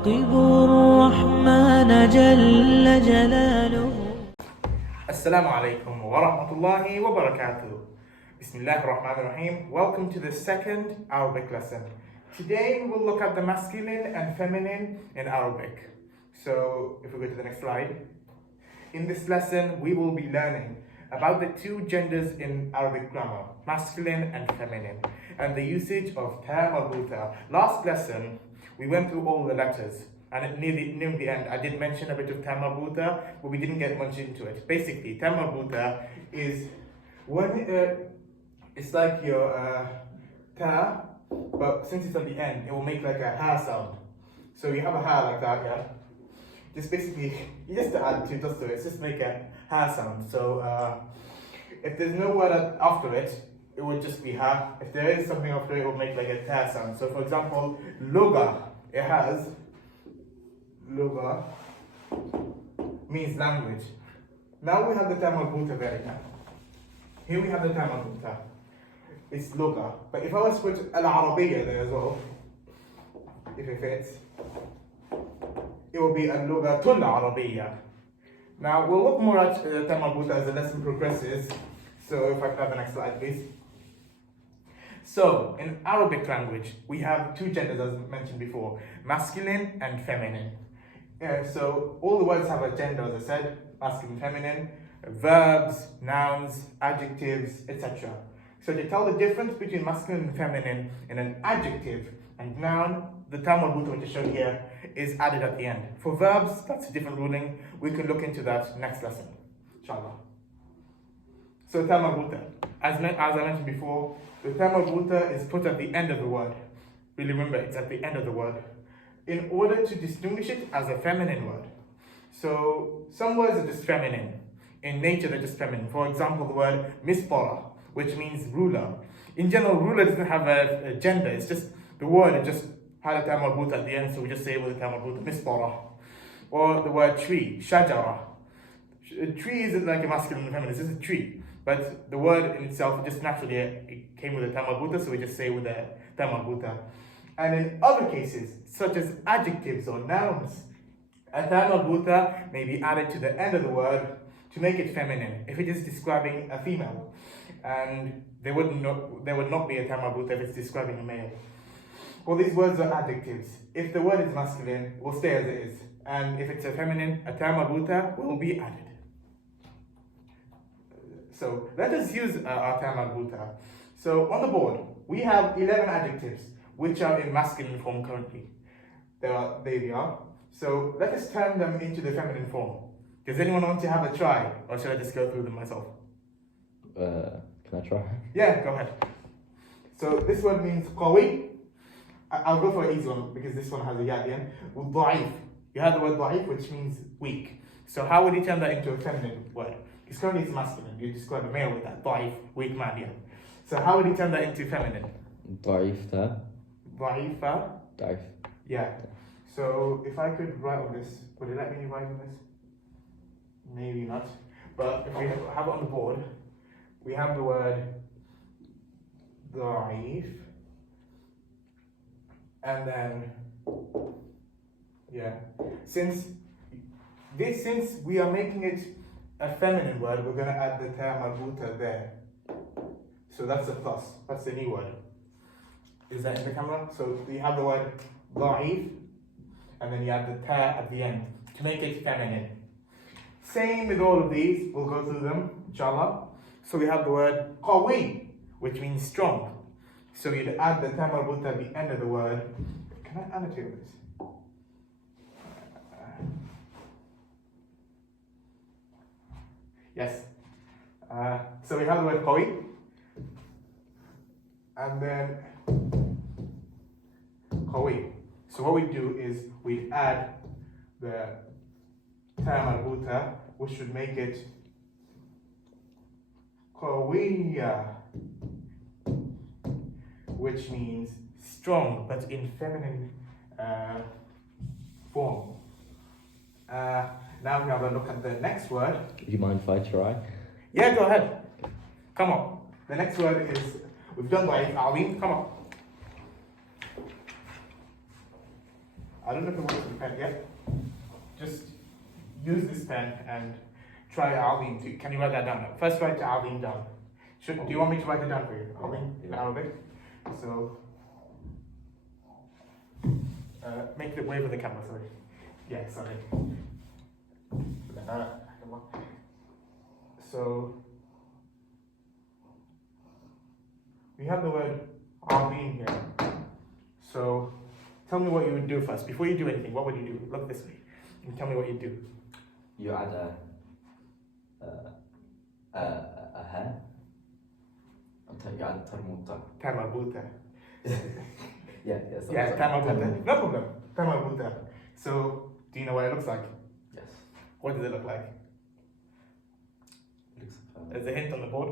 راقبوا الرحمن جل جلاله. Assalamu alaikum wa rahmatullahi wa barakatuh. Bismillahir Rahmanir Rahim. Welcome to the second Arabic lesson. Today we will look at the masculine and feminine in Arabic. So if we go to the next slide. In this lesson we will be learning about the two genders in Arabic grammar, masculine and feminine, and the usage of Taa Marbuta. Last lesson we went through all the letters, and near the end I did mention a bit of Taa Marbuta, but we didn't get much into it. Basically, Taa Marbuta is when it's like your ta, but since it's at the end, it will make like a ha sound. So you have a ha like that, yeah? Just basically, you just add two dots to it, just make a ha sound. So if there's no word after it, it would just be ha. If there is something after it, it will make like a ta sound. So for example, loga, it has, loga means language. Now we have the Taa Marbuta there, yeah? Here we have the Taa Marbuta. It's loga. But if I was to put al-Arabiya there as well, if it fits, it will be al-Lugatul Arabiya. Now we'll look more at Taa Marbuta as the lesson progresses. So if I could have the next slide, please. So in Arabic language, we have two genders as mentioned before, masculine and feminine. So all the words have a gender, as I said, masculine, feminine, verbs, nouns, adjectives, etc. So to tell the difference between masculine and feminine in an adjective and noun, the Taa Marbuta which is shown here is added at the end. For verbs, that's a different ruling. We can look into that next lesson, inshallah. So Taa Marbuta, as I mentioned before, the Taa Marbuta is put at the end of the word. Really remember, it's at the end of the word, in order to distinguish it as a feminine word. So some words are just feminine. In nature, they're just feminine. For example, the word misbara, which means ruler. In general, ruler doesn't have a gender. It's just the word. It just had a Taa Marbuta at the end, so we just say it with a Taa Marbuta, misbara. Or the word tree, shajara. A tree isn't like a masculine and feminine. It's just a tree. But the word in itself, just naturally, it came with a Taa Marbuta, so we just say with a Taa Marbuta. And in other cases, such as adjectives or nouns, a Taa Marbuta may be added to the end of the word to make it feminine, if it is describing a female. And there would not be a Taa Marbuta if it's describing a male. Well, these words are adjectives. If the word is masculine, it will stay as it is. And if it's a feminine, a Taa Marbuta will be added. So let us use our Taa Marbuta. So on the board, we have 11 adjectives, which are in masculine form currently. There they are. So let us turn them into the feminine form. Does anyone want to have a try, or should I just go through them myself? Can I try? Yeah, go ahead. So this word means qawi. I'll go for an easy one because this one has a ya at the end. Da'if. You have the word da'if, which means weak. So how would you turn that into a feminine word? Because currently it's masculine. You describe a male with that. Da'if, weak man, yeah. So how would you turn that into feminine? ضعيفة. Da'ifa. ضعيف. Yeah. So if I could write on this, would it let me write on this? Maybe not. But if we have it on the board, we have the word da'if. And then, yeah. Since we are making it a feminine word, we're going to add the Taa Marbuta there. So that's a plus. That's the new word. Is that in the camera? So you have the word da'if, and then you have the ta at the end to make it feminine. Same with all of these. We'll go through them, inshallah. So we have the word qawi, which means strong. So you'd add the Taa Marbuta at the end of the word. Can I annotate this? Yes. So we have the word qawi. And then qawi. So what we do is we add the Taa Marbuta, which should make it qawiya, which means strong, but in feminine form. Now we have a look at the next word. Do you mind if I try? Yeah, go ahead. Come on. The next word is, we've done da'if, azim, come on. I don't know if it works with the pen yet. Just use this pen and try Alvin too. Can you write that down? First write Alvin down. Do you want me to write it down for you? Alvin in Arabic. So make it way with the camera, sorry. Yeah, sorry. So we have the word Alvin here. So tell me what you would do first. Before you do anything, what would you do? Look this way. And tell me what you do. You add a hair. You add Taa Marbuta. Taa Marbuta. Yeah, Taa Marbuta. No problem. Taa Marbuta. So do you know what it looks like? Yes. What does it look like? Looks, There's a hint on the board.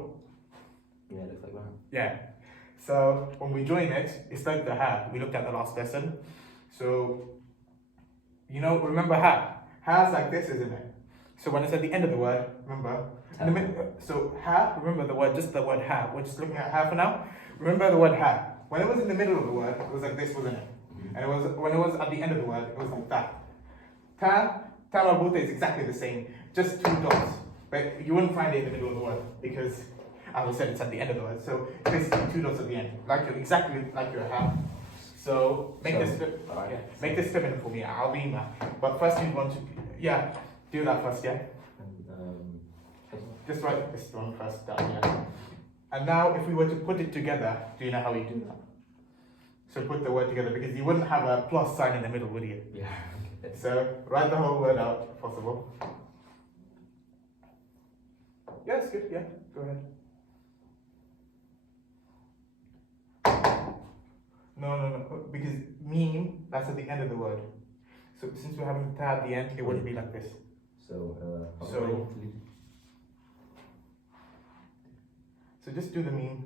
yeah, it looks like that. Yeah. So when we join it, it's like the ha we looked at the last lesson. So remember ha? Ha's like this, isn't it? So when it's at the end of the word, remember. So ha, remember the word, just the word ha. We're just looking at ha for now. Remember the word ha. When it was in the middle of the word, it was like this, wasn't it? And it was when it was at the end of the word, it was like that. Taa Marbuta is exactly the same, just two dots. But you wouldn't find it in the middle of the word because, as I said, it's at the end of the word. So basically two dots at the end, exactly like your ha. So make this feminine for me. I'll be ma. But first we want to do that first, yeah. Just write this one first down, yeah. And now if we were to put it together, do you know how we do that? So put the word together because you wouldn't have a plus sign in the middle, would you? Yeah. So write the whole word out if possible. Yeah, it's good, yeah. Go ahead. No, because meme, that's at the end of the word. So since we're having ta at the end, it wouldn't be like this. So just do the meme.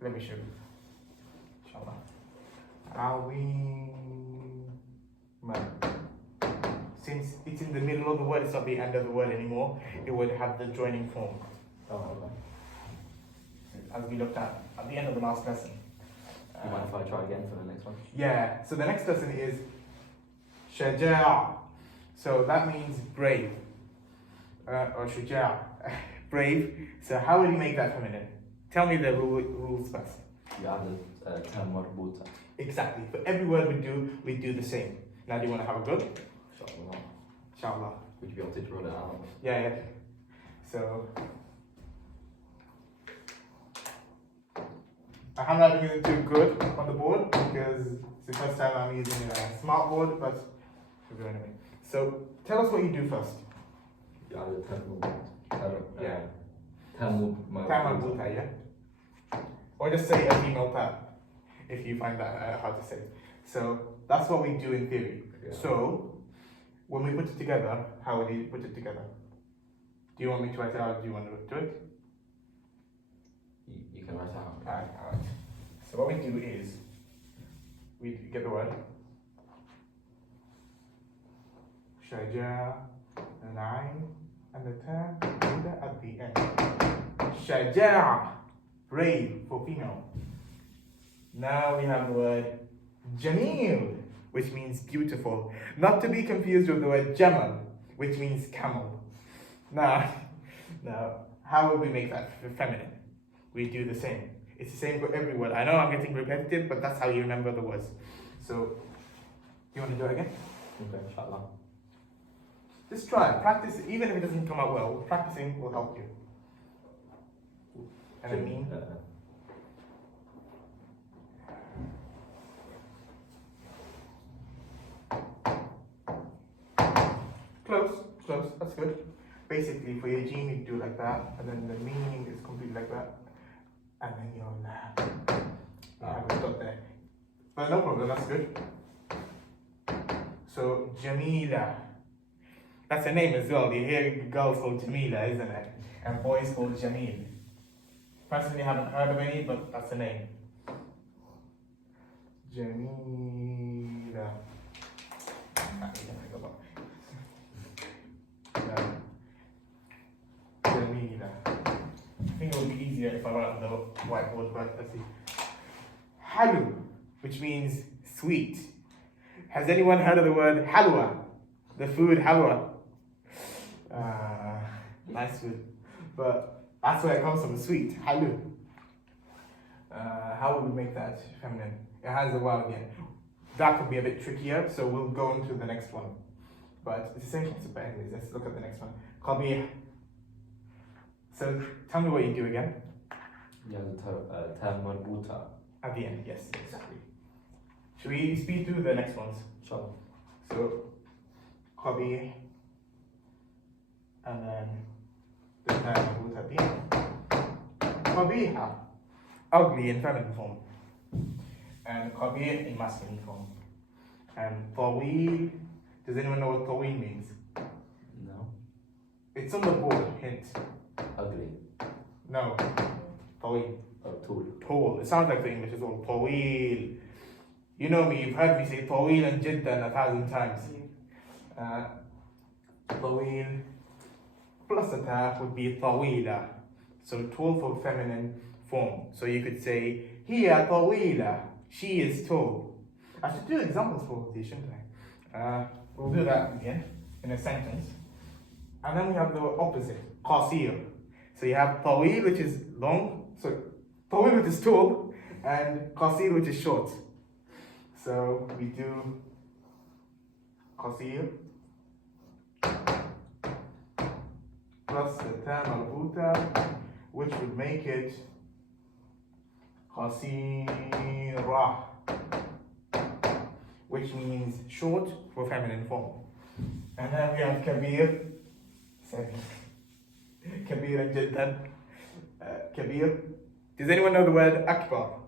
Let me show you. Inshallah. Since it's in the middle of the word, it's not the end of the word anymore, it would have the joining form. Oh, okay. As we looked at the end of the last lesson. You mind if I try again for the next one? Yeah, so the next lesson is shaja'. So that means brave. Or shuja'. Brave. So how would you make that feminine? Tell me the rules first. You add Taa Marbuta. Exactly. For every word we do the same. Now do you want to have a go? Inshallah. Inshallah. Would you be able to draw that out? Yeah. So my handwriting isn't too good on the board because it's the first time I'm using a smart board, but we'll go anyway. So tell us what you do first. You add Taa Taa Marbuta, yeah? Or just say a female taa, if you find that hard to say. So that's what we do in theory. Yeah. So when we put it together, how would you put it together? Do you want me to write it out or do you want to do it? You can write it out. Alright. So what we do is, we get the word. Shaja, the line, and the taa at the end. Shaja, brave for female. Now we have the word Jamil, which means beautiful. Not to be confused with the word Jamal, which means camel. Now, how would we make that feminine? We do the same. It's the same for every word. I know I'm getting repetitive, but that's how you remember the words. So, you want to do it again? Okay, inshallah. Just try, practice, even if it doesn't come out well, practicing will help you. And I mean, close, that's good. Basically, for your gene, you do like that, and then the meaning is completely like that, and then your lab. You have a dot there. But no problem, that's good. So, Jamila. That's a name as well. You hear girls called Jamila, isn't it? And boys called Jamil. Personally, I haven't heard of any, but that's a name. Jamila. Jamila. I think it would be easier if I write on the whiteboard, but let's see. Halu. which means sweet. Has anyone heard of the word halwa? The food halwa. Nice food. But that's where it comes from, sweet, halu. How would we make that feminine? It has a wow again. That could be a bit trickier, so we'll go on to the next one. But it's the same concept, but anyways, let's look at the next one. Qabih. So tell me what you do again. Yeah, the Taa Marbuta. At the end, yes, exactly. Should we speed through the next ones? Inshallah. So, qabih, and then the Taa Marbuta at the end. Qabiha, ugly in feminine form. And qabih in masculine form. And tawil, does anyone know what tawil means? No. It's on the board, hint. Ugly. No, tawil. Oh, tall. Tall. It sounds like the English as well. Tawil. You know me, you've heard me say tawil and jiddan 1,000 times. Tawil plus a ta would be tawila. So tall for feminine form. So you could say, hiya tawila. She is tall. I should do examples for these, shouldn't I? We'll do that again in a sentence. And then we have the opposite, qasir. So you have tawil, which is long. So tawil, which is tall, and qasir, which is short. So we do qasir plus the Taa Marbuta, which would make it qasira, which means short for feminine form. And then we have kabir, kabir and jiddan. Kabir. Does anyone know the word akbar?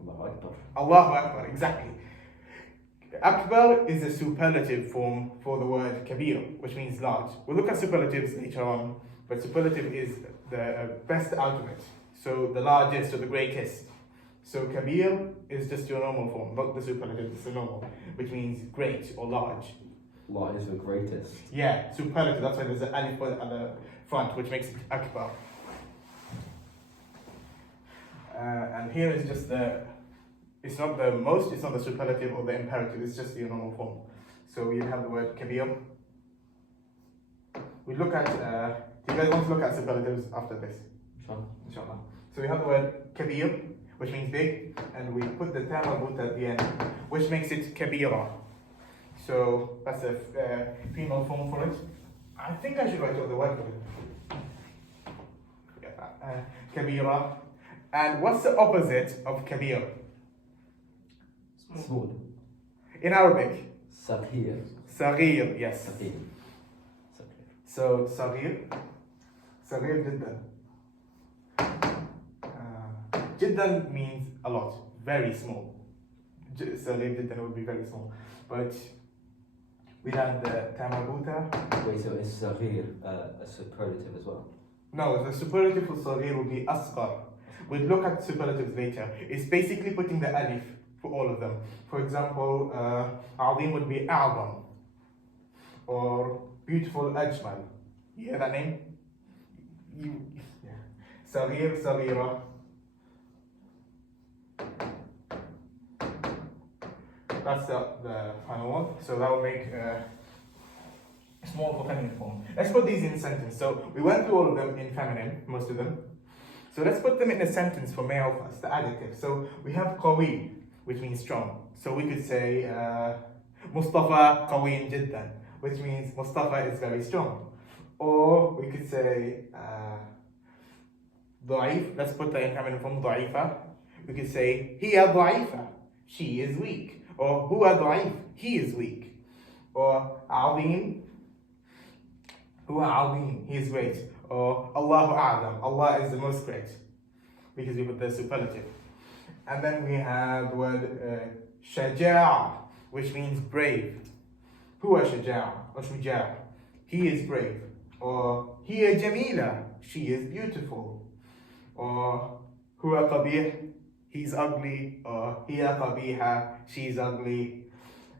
Allahu Akbar. Allahu Akbar, exactly. Akbar is a superlative form for the word kabir, which means large. We'll look at superlatives later on, but superlative is the best out of it. So the largest or the greatest. So kabir is just your normal form, not the superlative, it's the normal, which means great or large. What is the greatest? Yeah, superlative, that's why there's an alif at the front, which makes it akbar. And here is just it's not the most, it's not the superlative or the imperative, it's just your normal form. So you have the word kabir. We look at, do you guys want to look at superlatives after this? Inshallah. Inshallah. So we have the word kabir, which means big, and we put the Taa Marbuta at the end, which makes it kabira. So that's a female form for it. I think I should write all the word for it. Kabira. And what's the opposite of kabir? Small. In Arabic? Saghir. Saghir, yes. Saghir. So saghir. Saghir jiddan. Jiddan means a lot, very small. Saghir jiddan would be very small. But we have the Taa Marbuta. Wait, so is Saghir a superlative as well? No, the superlative for saghir would be asghar. We'll look at superlatives later. It's basically putting the alif for all of them. For example, azim would be a'zam, or beautiful ajmal. You hear that name? Saghir, saghira. That's the final one. So that will make small for feminine form. Let's put these in a sentence. So we went through all of them in feminine, most of them. So let's put them in a sentence for male first, the adjective. So we have qawi, which means strong. So we could say Mustafa qawiyin jiddan, which means Mustafa is very strong. Or we could say da'if, let's put that in feminine form, da'ifa. We could say hiya da'ifa, she is weak. Or huwa da'if, he is weak. Or azim, huwa azim, he is great. Or Allahu a'lam, Allah is the most great, because we put the superlative. And then we have the word shaja'a, which means brave. Huwa shaja'a, or shuja'a, he is brave. Or hiya jamila, she is beautiful. Or huwa qabih, he's ugly. Or hiya qabiha, she's ugly.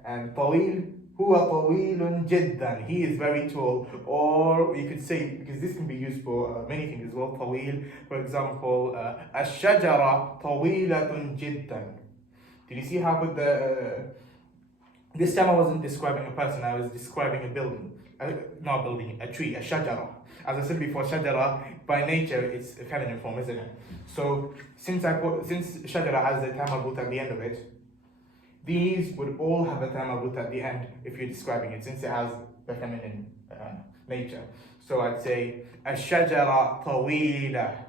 And tawil, huwa tawilun jiddan, he is very tall. Or you could say, because this can be used for many things as well, tawil. For example, ash-shajara tawilatun jiddan. Did you see how with the this time I wasn't describing a person, I was describing a building. Not a building, a tree, a shajara. As I said before, shajara by nature it's a feminine form, isn't it? So since shajara has a Taa Marbuta at the end of it, these would all have a Taa Marbuta at the end if you're describing it, since it has the feminine nature. So I'd say الشجرة طويلة.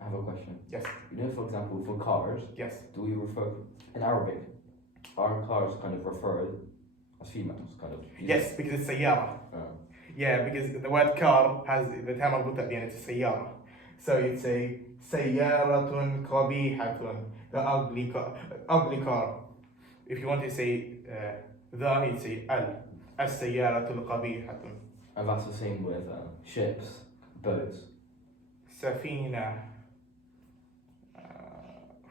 I have a question. Yes. You know, for example, for cars, Yes. do we refer in Arabic? Are cars kind of referred as females, kind of? Yes, because it's sayyara. Yeah, because the word car has the Taa Marbuta at the end, it's sayyara. So you'd say سيارة قبيحة, the ugly car. If you want to say the, you'd say السيارة القبيحة. And that's the same with ships, boats. Safina,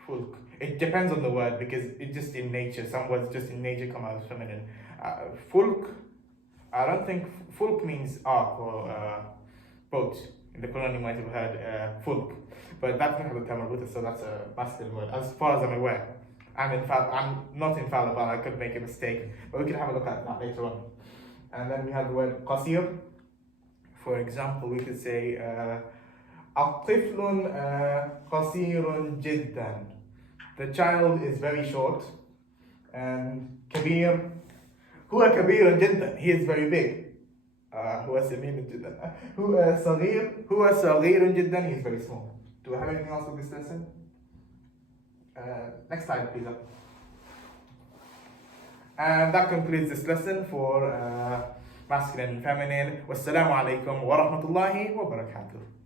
fulk. It depends on the word because it's just in nature. Some words just in nature come out as feminine. Fulk, I don't think fulk means ark or boat. In the Quran you might have heard fulk, but that doesn't have a Taa Marbuta, so that's a masculine word. As far as I'm aware, I'm not infallible. I could make a mistake, but we can have a look at that later on. And then we have the word qasir. For example, we could say الطفل قصير جدا. The child is very short. And كبير هو كبير جدا. He is very big. هو سمين جدا. هو صغير جدا. He is very small. Do I have anything else with this lesson? Next slide, please. And that concludes this lesson for masculine and feminine. Wassalamu alaikum wa rahmatullahi wa barakatuh.